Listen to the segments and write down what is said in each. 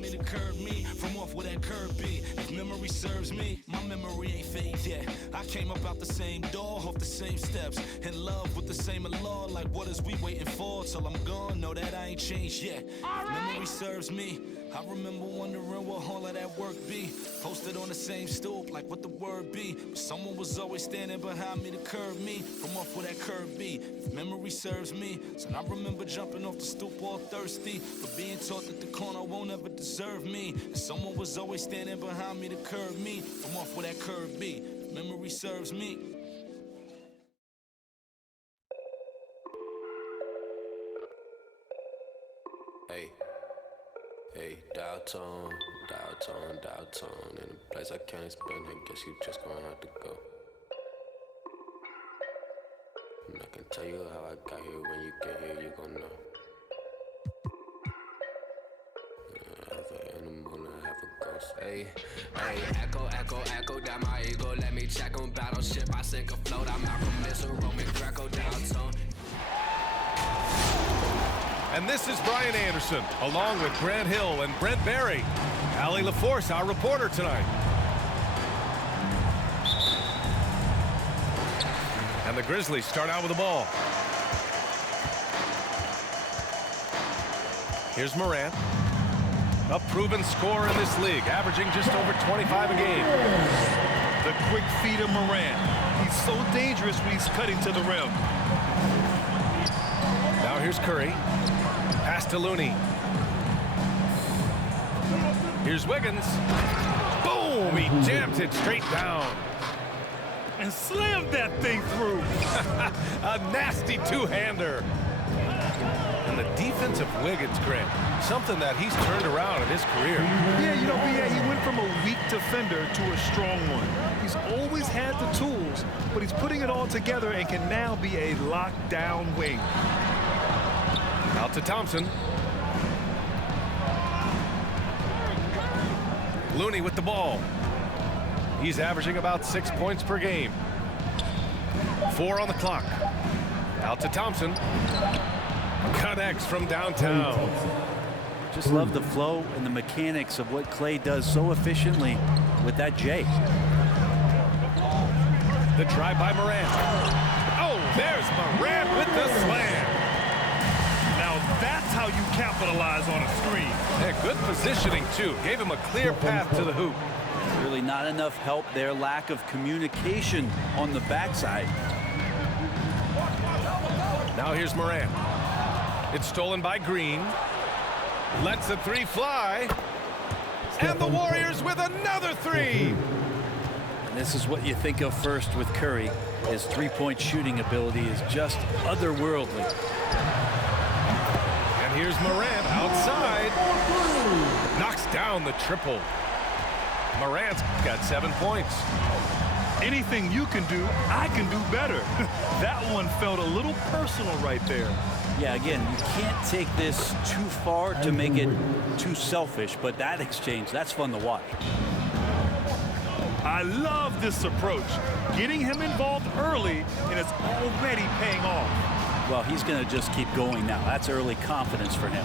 behind me to curb me from off where that curb be. If memory serves me, my memory ain't fade yet. I came up out the same door, off the same steps, in love with the same law. Like what is we waiting for till I'm gone? Know that I ain't changed yet. If memory serves me, I remember wondering what all of that work be. Posted on the same stoop, like what the word be. But someone was always standing behind me to curb me from off where that curb be. If memory serves me, so I remember jumping off the stoop all thirsty, but being taught that the corner won't ever deserve me. And someone was always standing behind me to curb me from off where that curb be. If memory serves me. Hey, dial tone, in a place I can't explain, I guess you just gonna have to go. And I can tell you how I got here, when you get here, you gon' know. In the morning, I have a ghost. Hey, echo down my ego, let me check on battleship, I sink afloat, I'm out from Missile, Roman Greco, down tone. And this is Brian Anderson, along with Grant Hill and Brent Barry. Allie LaForce, our reporter tonight. And the Grizzlies start out with the ball. Here's Morant, a proven scorer in this league, averaging just over 25 a game. The quick feet of Morant. He's so dangerous when he's cutting to the rim. Now here's Curry. Pass to Looney. Here's Wiggins. Boom! He jammed it straight down. And slammed that thing through. A nasty two-hander. And the defense of Wiggins, Grant, something that he's turned around in his career. Yeah, you know, he went from a weak defender to a strong one. He's always had the tools, but he's putting it all together and can now be a lockdown wing. Out to Thompson. Looney with the ball. He's averaging about 6 points per game. 4 on the clock. Out to Thompson. Connects from downtown. Just love the flow and the mechanics of what Clay does so efficiently with that J. The drive by Morant. Oh, there's Morant with the slam. That's how you capitalize on a screen. Yeah, good positioning, too. Gave him a clear path to the hoop. Really not enough help there. Lack of communication on the backside. Now here's Morant. It's stolen by Green. Lets the three fly. And the Warriors with another three. And this is what you think of first with Curry. His three-point shooting ability is just otherworldly. Here's Morant outside. Knocks down the triple. Morant's got 7 points. Anything you can do, I can do better. That one felt a little personal right there. Yeah, again, you can't take this too far to make it too selfish, but that exchange, that's fun to watch. I love this approach. Getting him involved early, and it's already paying off. Well, he's going to just keep going now. That's early confidence for him.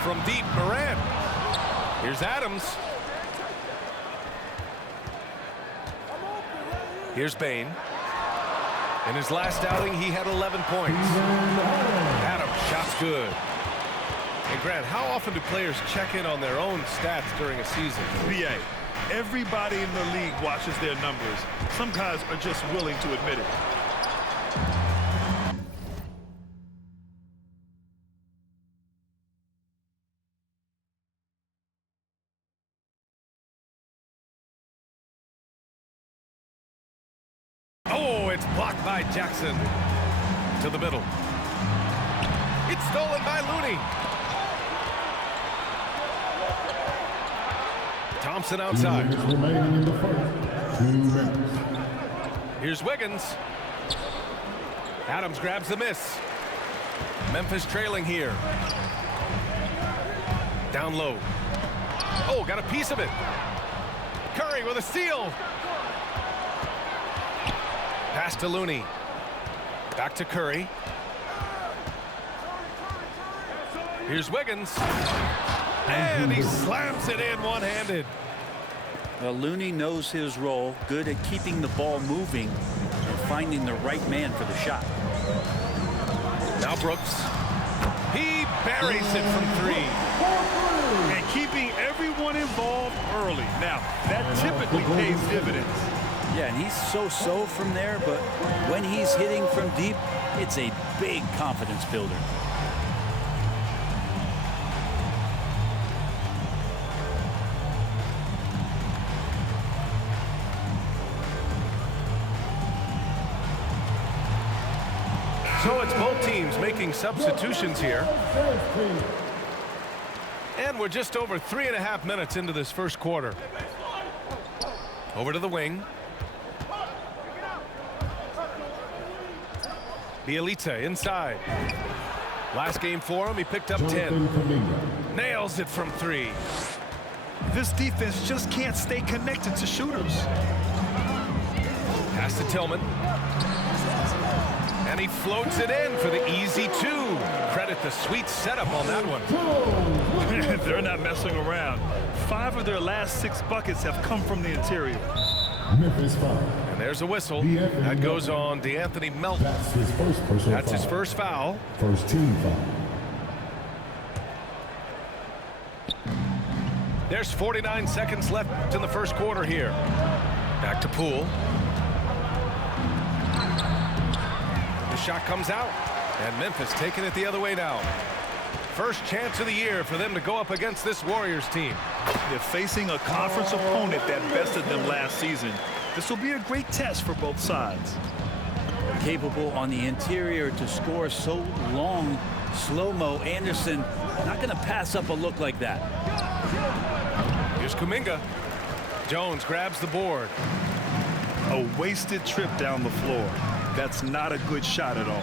From deep, Morant. Here's Adams. Here's Bane. In his last outing, he had 11 points. Adams, shot's good. And Grant, how often do players check in on their own stats during a season? BA, everybody in the league watches their numbers. Some guys are just willing to admit it. Oh, it's blocked by Jackson. To the middle. It's stolen by Looney. Thompson outside. Here's Wiggins. Adams grabs the miss. Memphis trailing here. Down low. Oh, got a piece of it. Curry with a steal. Pass to Looney. Back to Curry. Here's Wiggins. And he slams it in one-handed. Well, Looney knows his role, good at keeping the ball moving and finding the right man for the shot. Now Brooks. He buries it from 3. And keeping everyone involved early. Now, that typically pays dividends. Yeah, and he's so-so from there, but when he's hitting from deep, it's a big confidence builder. So it's both teams making substitutions here. And we're just over 3.5 minutes into this first quarter. Over to the wing. Bielitsa inside. Last game for him, he picked up 10. Nails it from 3. This defense just can't stay connected to shooters. Pass to Tillman. And he floats it in for the easy 2. Credit the sweet setup on that one. They're not messing around. 5 of their last 6 buckets have come from the interior. Memphis foul. And there's a whistle. That goes on DeAnthony Melton. That's his first personal That's his first foul. First team foul. There's 49 seconds left in the first quarter here. Back to Poole. The shot comes out, and Memphis taking it the other way now. First chance of the year for them to go up against this Warriors team. They're facing a conference opponent that bested them last season. This will be a great test for both sides. Capable on the interior to score so long. Slow-mo Anderson not going to pass up a look like that. Here's Kuminga. Jones grabs the board. A wasted trip down the floor. That's not a good shot at all.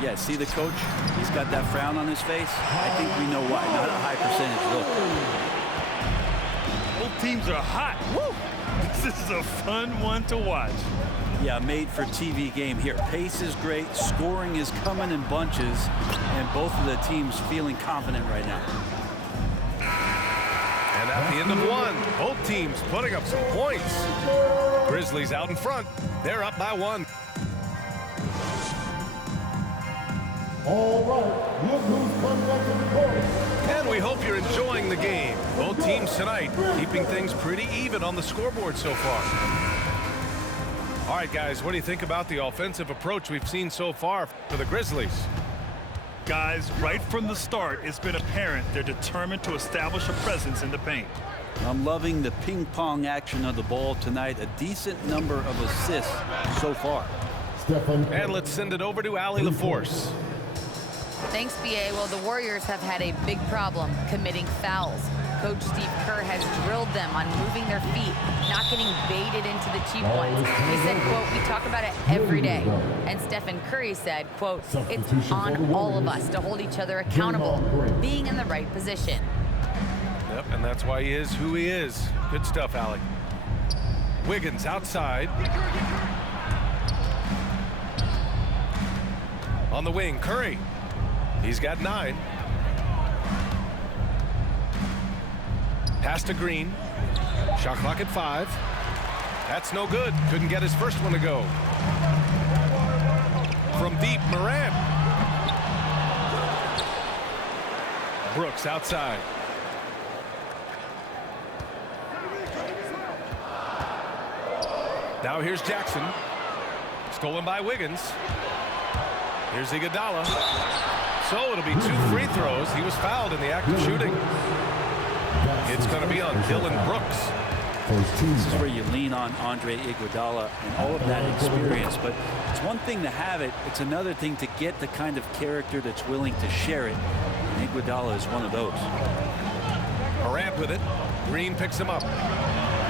Yeah, see the coach? He's got that frown on his face. I think we know why. Not a high percentage look. Both teams are hot. Woo! This is a fun one to watch. Yeah, made for TV game here. Pace is great. Scoring is coming in bunches. And both of the teams feeling confident right now. And at the end of one, both teams putting up some points. Grizzlies out in front. They're up by 1. All right, look who's coming up to the court. And we hope you're enjoying the game. Both teams tonight keeping things pretty even on the scoreboard so far. All right, guys, what do you think about the offensive approach we've seen so far for the Grizzlies? Guys, right from the start, it's been apparent they're determined to establish a presence in the paint. I'm loving the ping pong action of the ball tonight. A decent number of assists so far. And let's send it over to Allie LaForce. Thanks, B.A. Well, the Warriors have had a big problem committing fouls. Coach Steve Kerr has drilled them on moving their feet, not getting baited into the cheap ones. He said, quote, "We talk about it every day." And Stephen Curry said, quote, "It's on all of us to hold each other accountable, being in the right position." Yep, and that's why he is who he is. Good stuff, Allie. Wiggins outside. On the wing, Curry. He's got 9. Pass to Green. Shot clock at 5. That's no good. Couldn't get his first one to go. From deep, Morant. Brooks outside. Now here's Jackson. Stolen by Wiggins. Here's Iguodala. So it'll be 2 free throws. He was fouled in the act of shooting. It's going to be on Dylan Brooks. This is where you lean on Andre Iguodala and all of that experience. But it's one thing to have it. It's another thing to get the kind of character that's willing to share it. And Iguodala is one of those. Morant with it. Green picks him up.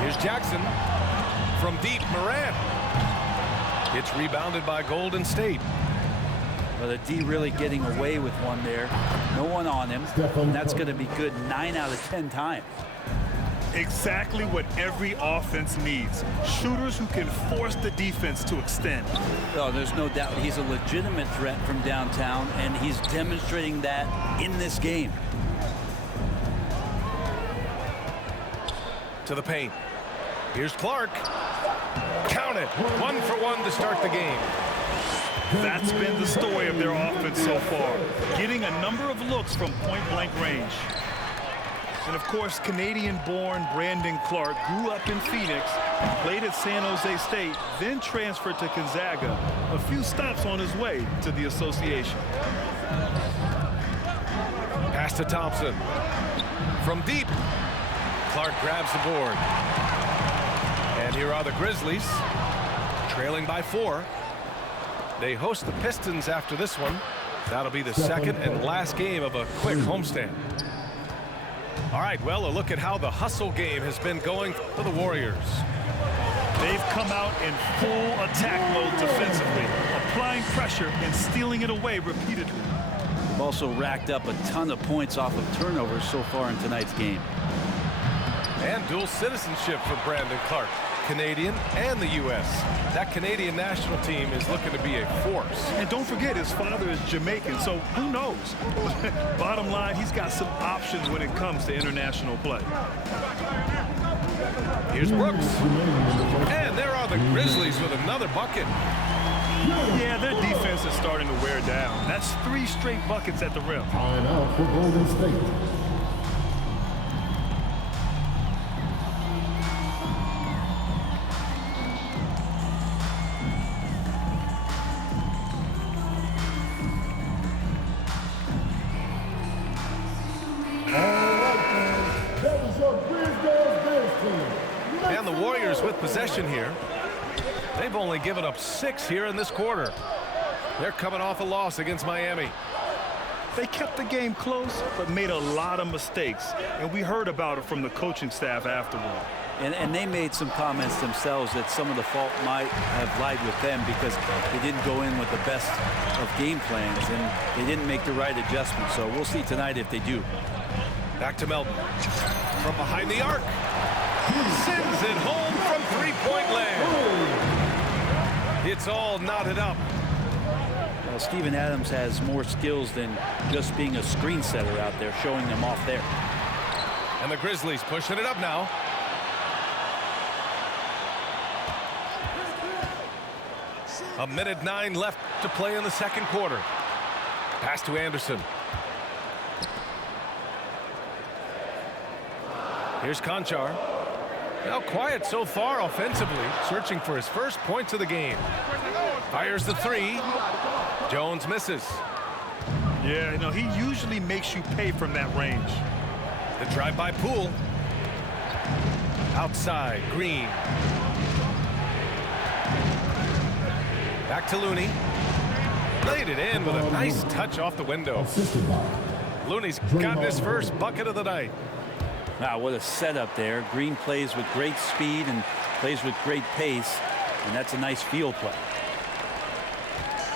Here's Jackson. From deep, Morant. It's rebounded by Golden State. Well, the D really getting away with one there. No one on him. And that's going to be good 9 out of 10 times. Exactly what every offense needs. Shooters who can force the defense to extend. Oh, there's no doubt he's a legitimate threat from downtown, and he's demonstrating that in this game. to the paint. Here's Clark. Count it. 1 for 1 to start the game. That's been the story of their offense so far, getting a number of looks from point-blank range. And, of course, Canadian-born Brandon Clark grew up in Phoenix, played at San Jose State, then transferred to Gonzaga, a few stops on his way to the association. Pass to Thompson. From deep, Clark grabs the board. And here are the Grizzlies, trailing by 4. They host the Pistons after this one. That'll be the second and last game of a quick homestand. All right, well, a look at how the hustle game has been going for the Warriors. They've come out in full attack mode defensively, applying pressure and stealing it away repeatedly. They've also racked up a ton of points off of turnovers so far in tonight's game. And dual citizenship for Brandon Clark, Canadian and the U.S. That Canadian national team is looking to be a force. And don't forget, his father is Jamaican, so who knows? Bottom line, he's got some options when it comes to international play. Here's Brooks. And there are the Grizzlies with another bucket. Yeah, their defense is starting to wear down. That's 3 straight buckets at the rim. Timeout for Golden State. And the Warriors with possession here. They've only given up 6 here in this quarter. They're coming off a loss against Miami. They kept the game close, but made a lot of mistakes. And we heard about it from the coaching staff afterward. And they made some comments themselves that some of the fault might have lied with them because they didn't go in with the best of game plans and they didn't make the right adjustments. So we'll see tonight if they do. Back to Melton. From behind the arc. Sends it home from 3-point land. It's all knotted up. Well, Steven Adams has more skills than just being a screen setter out there, showing them off there. And the Grizzlies pushing it up now. A minute 9 left to play in the second quarter. Pass to Anderson. Here's Conchar. Now quiet so far offensively, searching for his first points of the game. Fires the 3. Jones misses. Yeah, you know, he usually makes you pay from that range. The drive by Poole. Outside, Green. Back to Looney. Laid it in with a nice touch off the window. Looney's gotten his first bucket of the night. Wow, what a setup there. Green plays with great speed and plays with great pace, and that's a nice field play.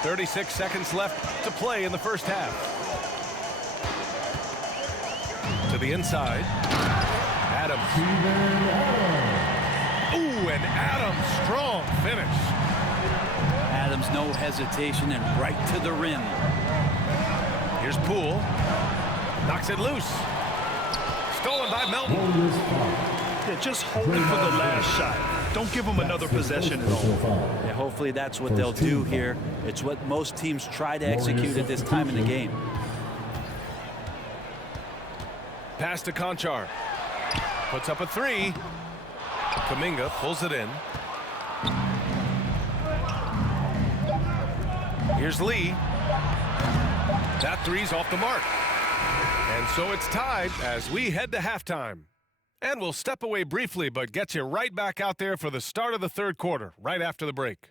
36 seconds left to play in the first half. To the inside. Adams. Ooh, and Adams, strong finish. Adams, no hesitation, and right to the rim. Here's Poole. Knocks it loose. Stolen by Melton. Yeah, just hold it for the last shot. Don't give them another possession at all. Yeah, hopefully that's what they'll do here. It's what most teams try to execute at this time in the game. Pass to Conchar. Puts up a 3. Kuminga pulls it in. Here's Lee. That 3's off the mark. And so it's tied as we head to halftime. And we'll step away briefly, but get you right back out there for the start of the third quarter, right after the break.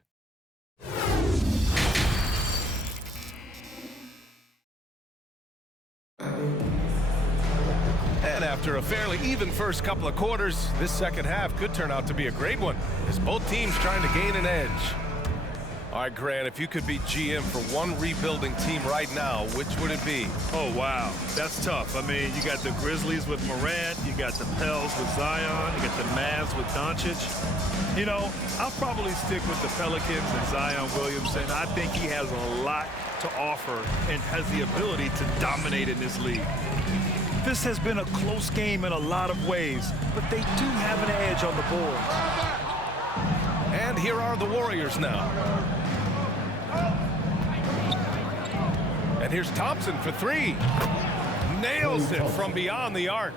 And after a fairly even first couple of quarters, this second half could turn out to be a great one, as both teams trying to gain an edge. All right, Grant, if you could be GM for one rebuilding team right now, which would it be? Oh, wow. That's tough. I mean, you got the Grizzlies with Morant, you got the Pels with Zion, you got the Mavs with Doncic. You know, I'll probably stick with the Pelicans and Zion Williamson. I think he has a lot to offer and has the ability to dominate in this league. This has been a close game in a lot of ways, but they do have an edge on the boards. And here are the Warriors now. And here's Thompson for three. Nails it from beyond the arc.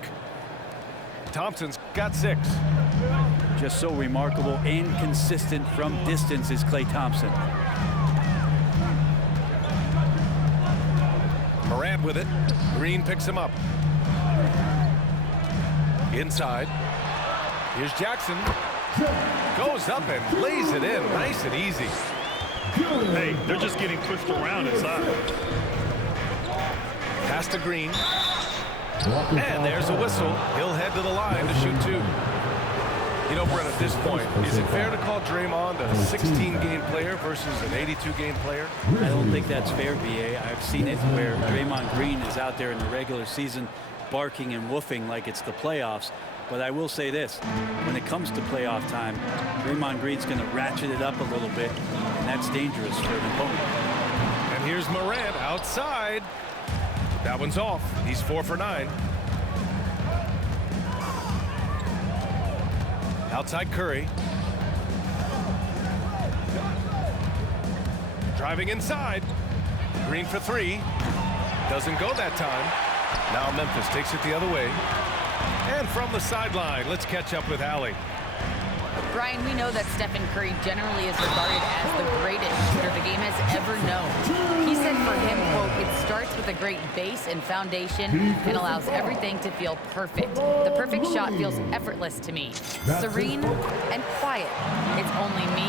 Thompson's got 6. Just so remarkable and consistent from distance is Klay Thompson. Morant with it. Green picks him up. Inside. Here's Jackson. Goes up and lays it in. Nice and easy. Hey, they're just getting pushed around inside. Pass to Green. And there's a whistle. He'll head to the line to shoot 2. You know, Brent, at this point, is it fair to call Draymond a 16-game player versus an 82-game player? I don't think that's fair, BA. I've seen it where Draymond Green is out there in the regular season barking and woofing like it's the playoffs. But I will say this, when it comes to playoff time, Draymond Green's going to ratchet it up a little bit, and that's dangerous for an opponent. And here's Morant outside. That one's off. He's 4 for 9. Outside Curry. Driving inside. Green for 3. Doesn't go that time. Now Memphis takes it the other way. And from the sideline, let's catch up with Allie. Brian, we know that Stephen Curry generally is regarded as the greatest shooter the game has ever known. He said for him, quote, it starts with a great base and foundation and allows everything to feel perfect. The perfect shot feels effortless to me, serene and quiet. It's only me,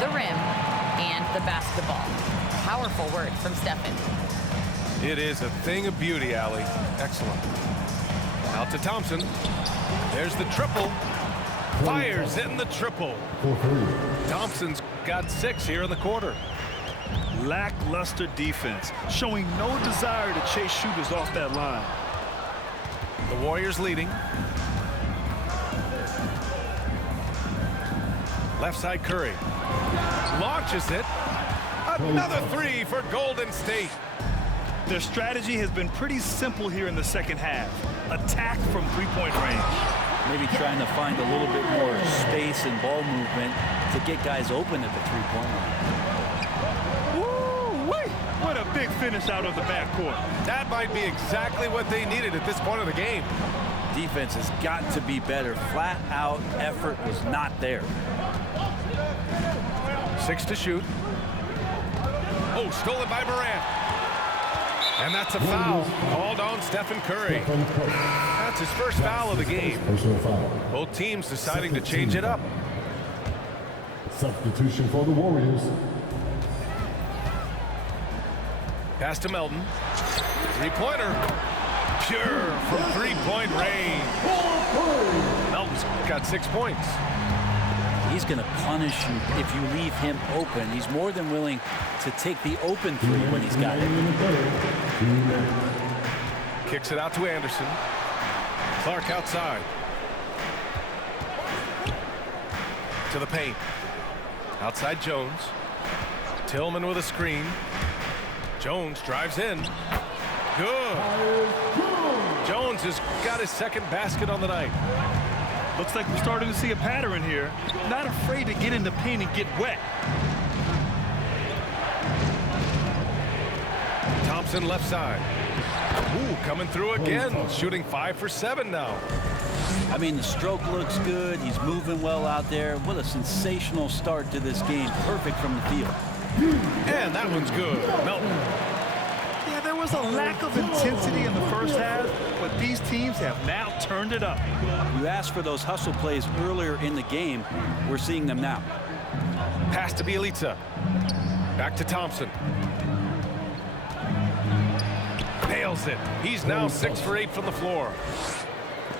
the rim, and the basketball. Powerful words from Stephen. It is a thing of beauty, Allie. Excellent. Out to Thompson. There's the triple. Fires in the triple. Thompson's got 6 here in the quarter. Lackluster defense, showing no desire to chase shooters off that line. The Warriors leading. Left side Curry. Launches it. Another 3 for Golden State. Their strategy has been pretty simple here in the second half. Attack from three-point range. Maybe trying to find a little bit more space and ball movement to get guys open at the three-point line. Woo-wee! What a big finish out of the backcourt. That might be exactly what they needed at this point of the game. Defense has got to be better. Flat out effort was not there. 6 to shoot. Oh, stolen by Morant. And that's a foul called on Stephen Curry. That's his first foul of the game. Both teams deciding to change it up. Substitution for the Warriors. Pass to Melton. Three-pointer. Pure from three-point range. Melton's got 6 points. He's going to punish you if you leave him open. He's more than willing to take the open 3 when he's got it. Kicks it out to Anderson. Clark outside. To the paint. Outside Jones. Tillman with a screen. Jones drives in. Good. Jones has got his second basket on the night. Looks like we're starting to see a pattern here. Not afraid to get in the paint and get wet. Thompson left side. Ooh, coming through again. Shooting 5 for 7 now. I mean, the stroke looks good. He's moving well out there. What a sensational start to this game. Perfect from the field. And that one's good. Melton. Yeah, there was a lack of intensity in the first half, but these teams have now turned it up. You asked for those hustle plays earlier in the game. We're seeing them now. Pass to Bjelica. Back to Thompson. Nails it. He's now 6 for 8 from the floor.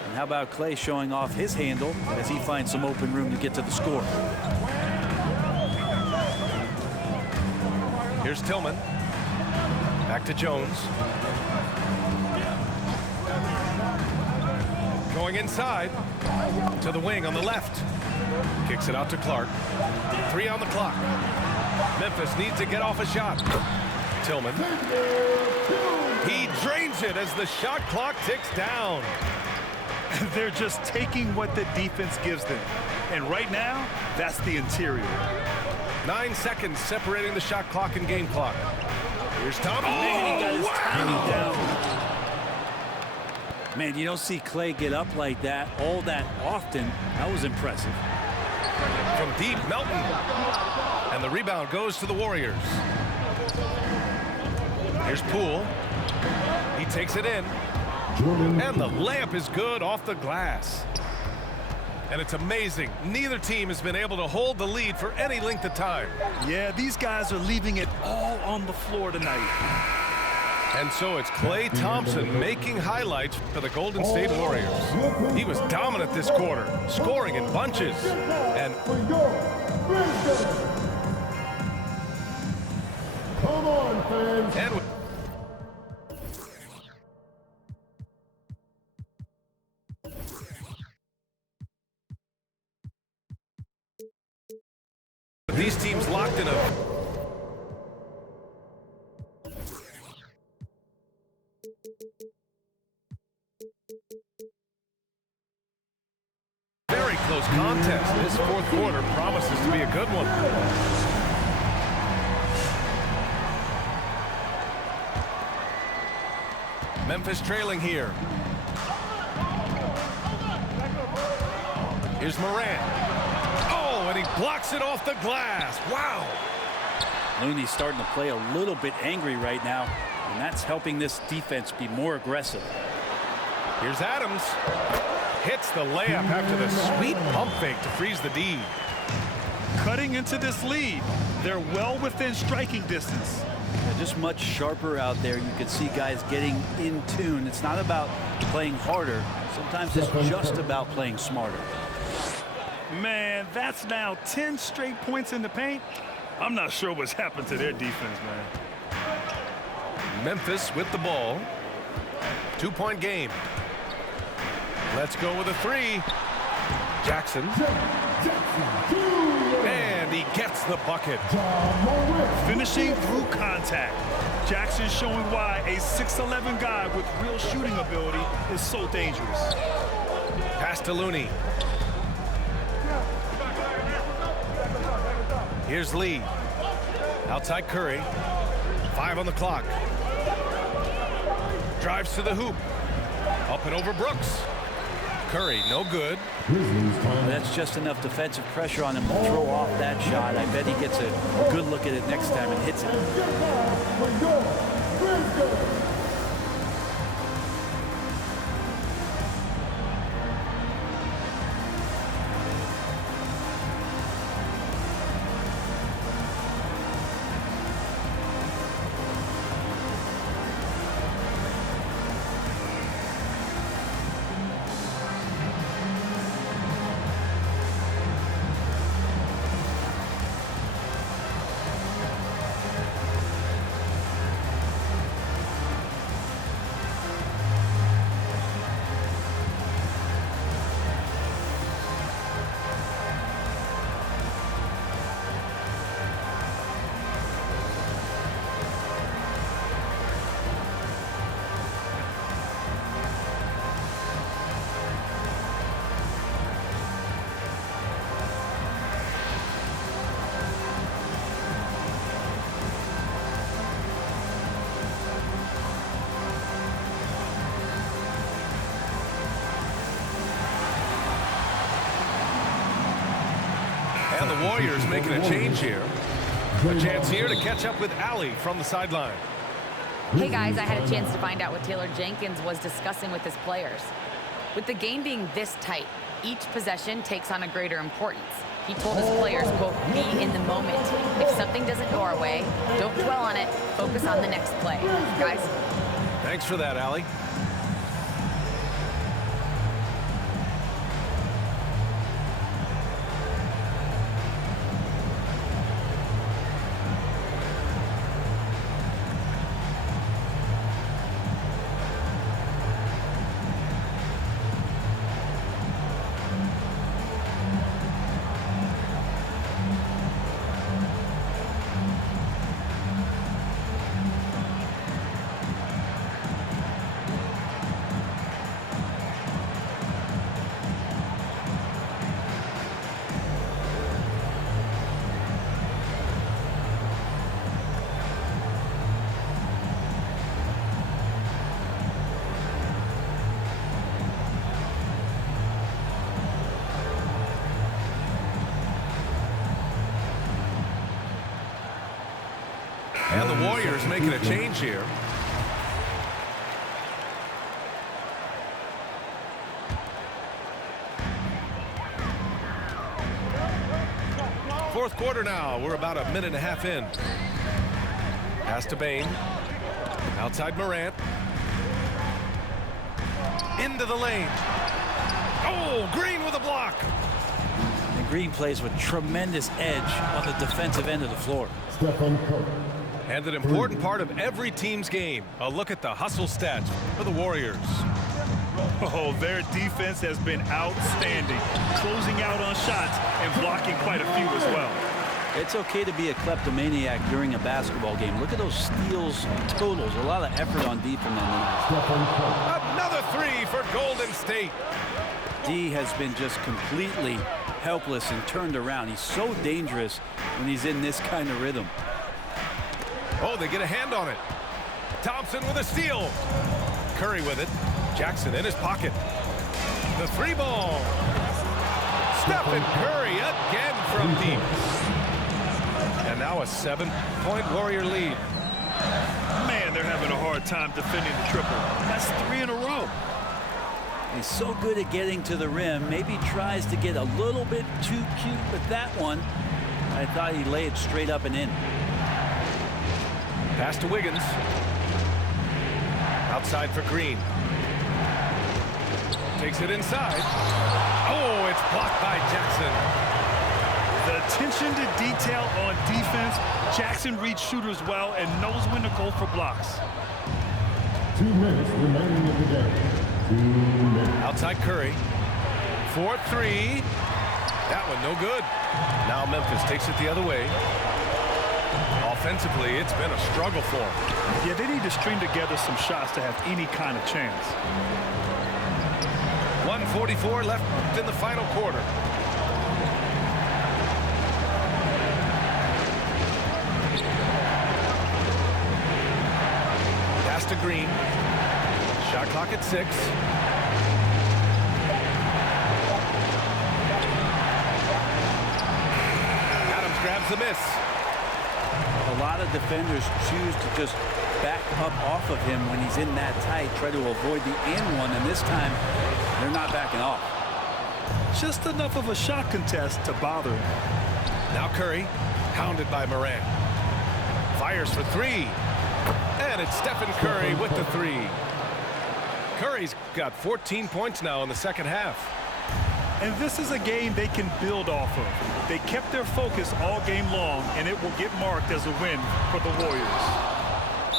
And how about Klay showing off his handle as he finds some open room to get to the score. Here's Tillman. Back to Jones. Going inside to the wing on the left. Kicks it out to Clark. 3 on the clock. Memphis needs to get off a shot. Tillman. He drains it as the shot clock ticks down. They're just taking what the defense gives them. And right now, that's the interior. 9 seconds separating the shot clock and game clock. Here's Thompson. Man, he got his timing down. Wow! Man, you don't see Clay get up like that all that often. That was impressive. From deep, Melton. And the rebound goes to the Warriors. Here's Poole. He takes it in. And the layup is good off the glass. And it's amazing. Neither team has been able to hold the lead for any length of time. Yeah, these guys are leaving it all on the floor tonight. And so it's Klay Thompson making highlights for the Golden State Warriors. He was dominant this quarter, scoring in bunches. And Come on, fans. these teams locked in a very close contest. This fourth quarter promises to be a good one. Memphis trailing here. Here's Morant. Oh, and he blocks it off the glass. Wow. Looney's starting to play a little bit angry right now, and that's helping this defense be more aggressive. Here's Adams. Hits the layup after the sweet pump fake to freeze the D. Cutting into this lead. They're well within striking distance. They're just much sharper out there. You can see guys getting in tune. It's not about playing harder. Sometimes it's just about playing smarter. Man, that's now 10 straight points in the paint. I'm not sure what's happened to their defense, man. Memphis with the ball. 2-point game. Let's go with a three. Jackson. And he gets the bucket. Finishing through contact. Jackson showing why a 6'11" guy with real shooting ability is so dangerous. Pass to Looney. Here's Lee. Outside Curry. 5 on the clock. Drives to the hoop. Up and over Brooks. Curry, no good. That's just enough defensive pressure on him to throw off that shot. I bet he gets a good look at it next time and hits it. And the Warriors making a change here. A chance here to catch up with Allie from the sideline. Hey guys, I had a chance to find out what Taylor Jenkins was discussing with his players. With the game being this tight, each possession takes on a greater importance. He told his players, quote, be in the moment. If something doesn't go our way, don't dwell on it, focus on the next play. Guys? Thanks for that, Allie. And the Warriors making a change here. Fourth quarter now. We're about a minute and a half in. Pass to Bane. Outside Morant. Into the lane. Oh, Green with a block. And Green plays with tremendous edge on the defensive end of the floor. Stephen Curry. And an important part of every team's game. A look at the hustle stats for the Warriors. Oh, their defense has been outstanding, closing out on shots and blocking quite a few as well. It's okay to be a kleptomaniac during a basketball game. Look at those steals totals. A lot of effort on D from them tonight. Stephen Curry. Another three for Golden State. D has been just completely helpless and turned around. He's so dangerous when he's in this kind of rhythm. Oh, they get a hand on it. Thompson with a steal. Curry with it. Jackson in his pocket. The three ball. Stephen Curry again from deep. And now a 7-point Warrior lead. Man, they're having a hard time defending the triple. That's 3 in a row. He's so good at getting to the rim. Maybe tries to get a little bit too cute with that one. I thought he'd lay it straight up and in. Pass to Wiggins. Outside for Green. Takes it inside. Oh, it's blocked by Jackson. The attention to detail on defense. Jackson reads shooters well and knows when to go for blocks. 2 minutes remaining in the game. 2 minutes. Outside Curry. 4-3. That one no good. Now Memphis takes it the other way. Offensively, it's been a struggle for them. Yeah, they need to string together some shots to have any kind of chance. 1:44 left in the final quarter. Pass to Green. Shot clock at 6. Adams grabs the miss. A lot of defenders choose to just back up off of him when he's in that tight, try to avoid the and one, and this time they're not backing off. Just enough of a shot contest to bother him. Now Curry, pounded by Morant. Fires for 3. And it's Stephen Curry with the 3. Curry's got 14 points now in the second half. And this is a game they can build off of. They kept their focus all game long, and it will get marked as a win for the Warriors.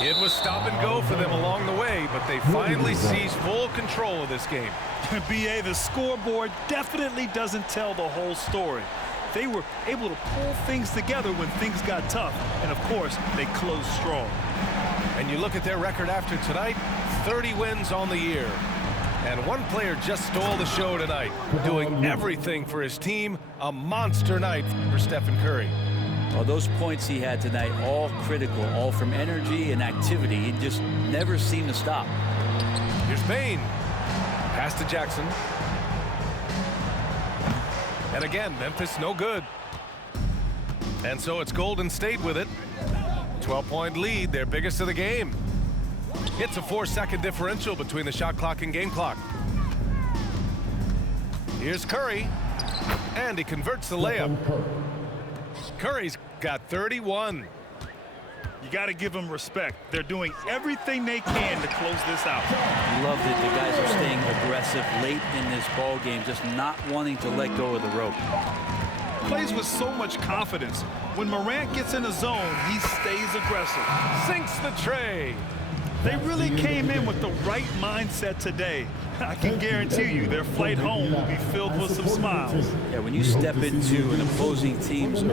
It was stop and go for them along the way, but they finally seized full control of this game. BA, the scoreboard definitely doesn't tell the whole story. They were able to pull things together when things got tough, and of course, they closed strong. And you look at their record after tonight, 30 wins on the year. And one player just stole the show tonight, doing everything for his team. A monster night for Stephen Curry. Well, those points he had tonight, all critical, all from energy and activity. He just never seemed to stop. Here's Bane. Pass to Jackson. And again, Memphis no good. And so it's Golden State with it. 12-point lead, their biggest of the game. It's a 4-second differential between the shot clock and game clock. Here's Curry. And he converts the layup. Curry's got 31. You got to give them respect. They're doing everything they can to close this out. Loved it. The guys are staying aggressive late in this ball game, just not wanting to let go of the rope. Plays with so much confidence. When Morant gets in a zone, he stays aggressive. Sinks the tray. They really came in with the right mindset today. I can guarantee you their flight home will be filled with some smiles. Yeah, when you step into an opposing team's